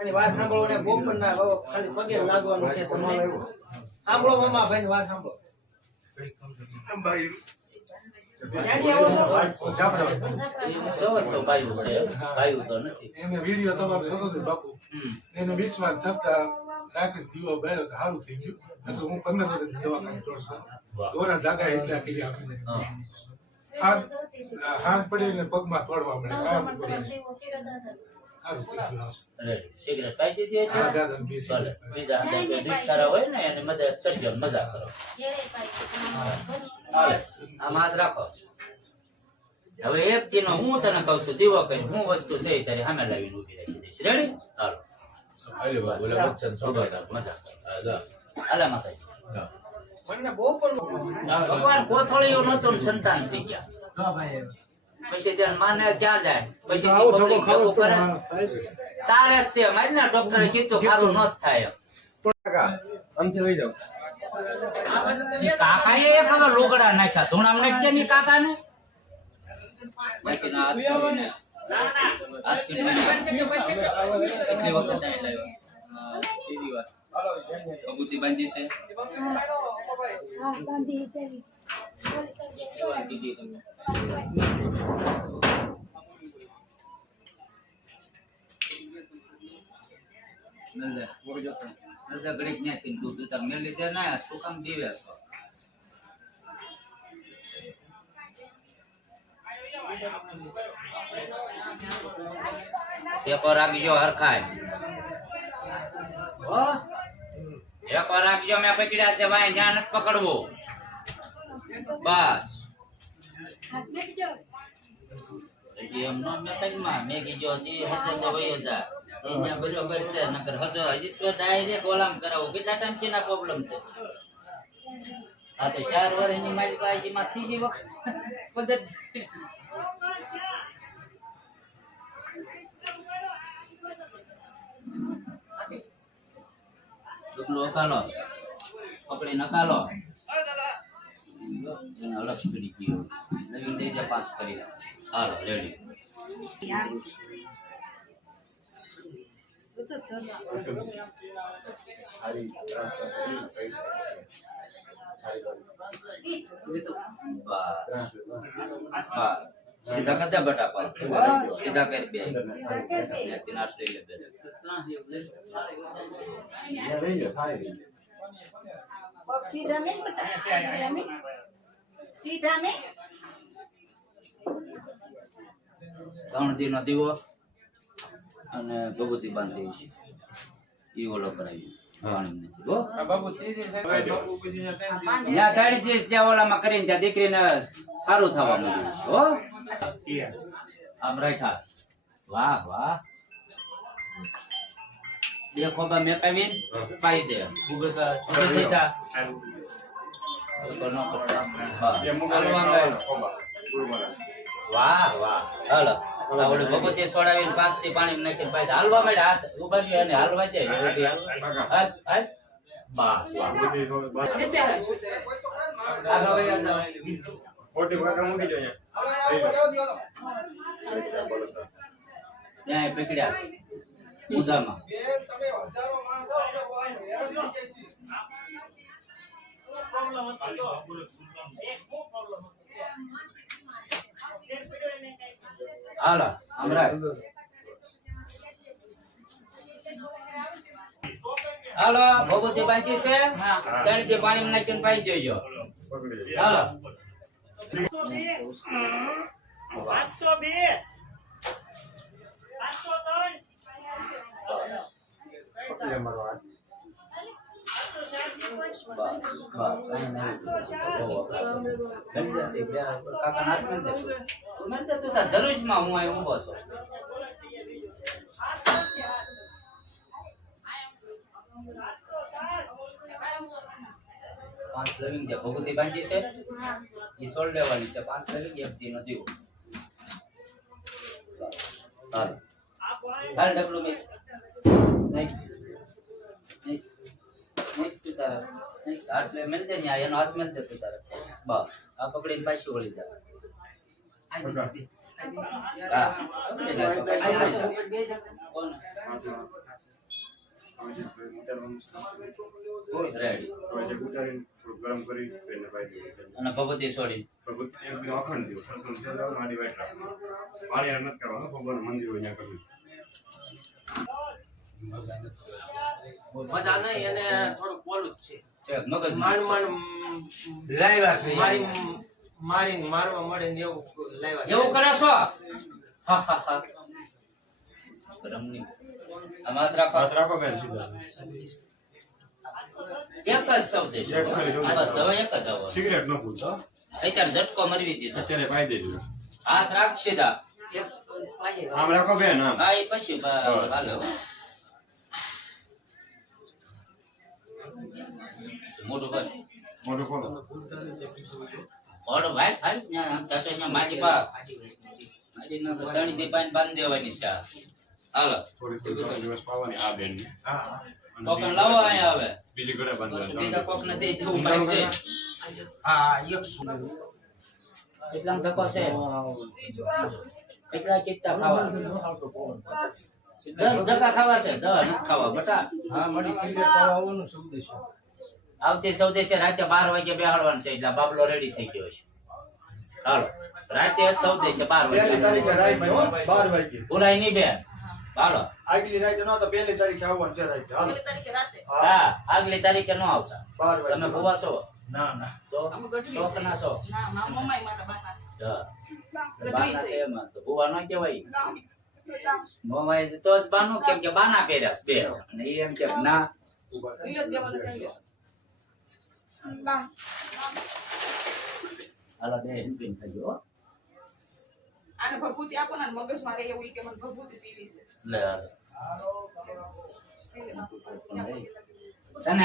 અને વાત સાંભળો ને ગોપન ના ખાલી પગે લાગવાનું છે તમને સાંભળો મામા ભાઈ વાત સાંભળો ભાઈ વિશ્વાસ છતાં રાખી દીવો બેઠો સારું થઈ ગયું હું 15 વર્ષ દવાખાને દોરા જાગા એટલા કર્યા હાથ પડીને પગમાં તોડવા મળે સિગરેટ પાઈ દીધી બીજા દીકરા હોય ને એને મદદ કરજો મજા કરો આમ હાથ રાખો હવે એક દીનો હું તને કહું છું દીવો કરી હું વસ્તુ છે તારી સામે લાવીને ઉભી રાખી દઈશ રેડી હાલો મજા હાલા માતાજી ભગવાન કોથળીઓ નતું ને સંતાન થઈ ગયા પછી ત્યાં માને ક્યાં જાય પછી ભેગું કરે તારે જ તે મારી ને ડોક્ટરે કીધું ખારું ન થાય કાકા એ એક હવે લોગડા નાખ્યા ધૂણામ નાખજે ની કાકા ને એટલી વખત કબૂતી બાંધી છે ઘડીક ન્યાથી તું તાર મેલી દે ના શું કામ દીવે છો ટેકો રાખજો હરખાય ટેકો રાખજો મેં પકડ્યા છે ભાઈ જ્યાં નથી પકડવું બસ એમ નો મેં મેં કીધું બરોબર છે નકર હજી તો ડાયરેક્ટ ઓલામ કરાવો કેટલા ટાઈમ થી ના પ્રોબ્લેમ છે આ તો 4 વર્ષની મારી પાસે માં ત્રીજી વખત પદ્ધતિ ડુકલો કાલો પકડી નકાલો અલગ પડી ગયો નવીન દઈ દે પાસ કરી હાલો રેડી સીધા કદા બટા પાલ સીધા કરી બે નાશ લઈ લે સીધા મેં સીધા મેં 3 દી નો દીવો અને ભગવતી બાંધી છે ઈ ઓલો કરાવી પાણી નથી હો બાબુ ત્રીજી સાહેબ ન્યા 3 દિવસ જ્યાં ઓલામાં કરીને ત્યાં દીકરીને સારું થવા મળ્યું છે હો આમ રાખ્યા વાહ વાહ બે ખોબા મેકાવીને પાઈ દે ઉગતા સીધા વાહ વાહ હાલો આવડે ભગવતી સોડાવીને 5 થી પાણી નાખીને પાઈ હાલવા માંડે હાથ ઉગાડ્યો અને હાલવા જાય રોટી હાલ હાલ બસ વાહ આગળ વયા જાવ ઓટી ભાગા મૂકી દો ત્યાં પકડ્યા છે પૂજામાં તમે હજારો માણસ આવશો પ્રોબ્લેમ હતો એક પ્રોબ્લેમ હાલો હમણાં હાલો ભગવતી બાંધી છે 3 જે પાણી નાખીને પાઈ દેજો હાલો 502 ધનુષમાં હું અહીં ઉભો છું પાંચ લવિંગ જે ભગવતી બાંધી છે એ સોળ લેવાની છે 5 લવિંગ એક દી નો દીવો હાલ હાલ ડબલું મેં નહીં નહીં નહીં તું તારા નહીં હાથ મેલતે ને એનો હાથ મેલતે તું તારા બસ આ પકડીને પાછી વળી જા હા કોણ રેડી ઉતારીને થોડું ગરમ કરી એને પાઈ દેવું અને ભગવતી છોડી એકદમ અખંડ દીધું સરસવનું તેલ લાવો, મારી વાઈટ રાખવાનું પાણી હારે નથી કરવાનું ભગવાનનું મંદિર હોય ત્યાં કરવું મજા નહીં અને થોડું પોલું જ છે મગજ મારીને મારવા મળે ને એવું લાવ્યા એવું કરો છો હા હા હા રમણી અમાત રાખો હાથ રાખો બેન સીધા એક જ સૌદેશ એક ખાલી જોજો. આ સવા એક જ આવો સિગરેટ ન ભૂલતો અત્યારે ઝટકો મરવી દીધો અત્યારે પાઈ દેજો હાથ રાખશે દા એક પાઈએ આમ રાખો બેન આમ હા એ પછી હાલો મોટું કર મોઢું ખોલો ઓડો ભાઈ ભાઈ ત્યાં આમ તાતો ત્યાં માજી બા માજી નો તણી દી પાણી બાંધી દેવાની છે હાલો થોડી થોડી 3 દિવસ પાવાની આ બેન ને કોકન લાવો અહીંયા હવે બીજી ઘરે બસ બાંધવાનું બીજા કોક ને દે દેવું મારી છે હા એટલામ ધક્કો છે કેટલા ચિત્તા ખાવા 10 ધક્કા ખાવા છે 10 નથી ખાવા બટા હા મળી સિગરેટ ખાવા આવવાનું સૌદેશ આવતી સૌદેશે રાતે 12 વાગે બેહાડવાનું છે એટલે બાબલો રેડી થઈ ગયો છે હાલો રાતે સૌદેશે 12 વાગે ભૂલાય નહીં બેન હાલો આગલી રાતે નો તો પહેલી તારીખે આવવાનું છે રાતે હાલો હા આગલી તારીખે ન આવતા 12 વાગે તમે ભૂવા છો ના ના તો શોખ ના છો હા બાના છે એમાં તો ભૂવા ન કહેવાય મોમાઈ તો જ બાનું કેમ કે બાના પહેર્યાસ બે અને ઈ એમ કે ના હાલો બે હિંપિન થઈ ગયો આને ભભૂતિ આપો ને મગજ મારે એવું ઈ કે મને ભભૂતિ પીવી છે લે હાલો એટલે સને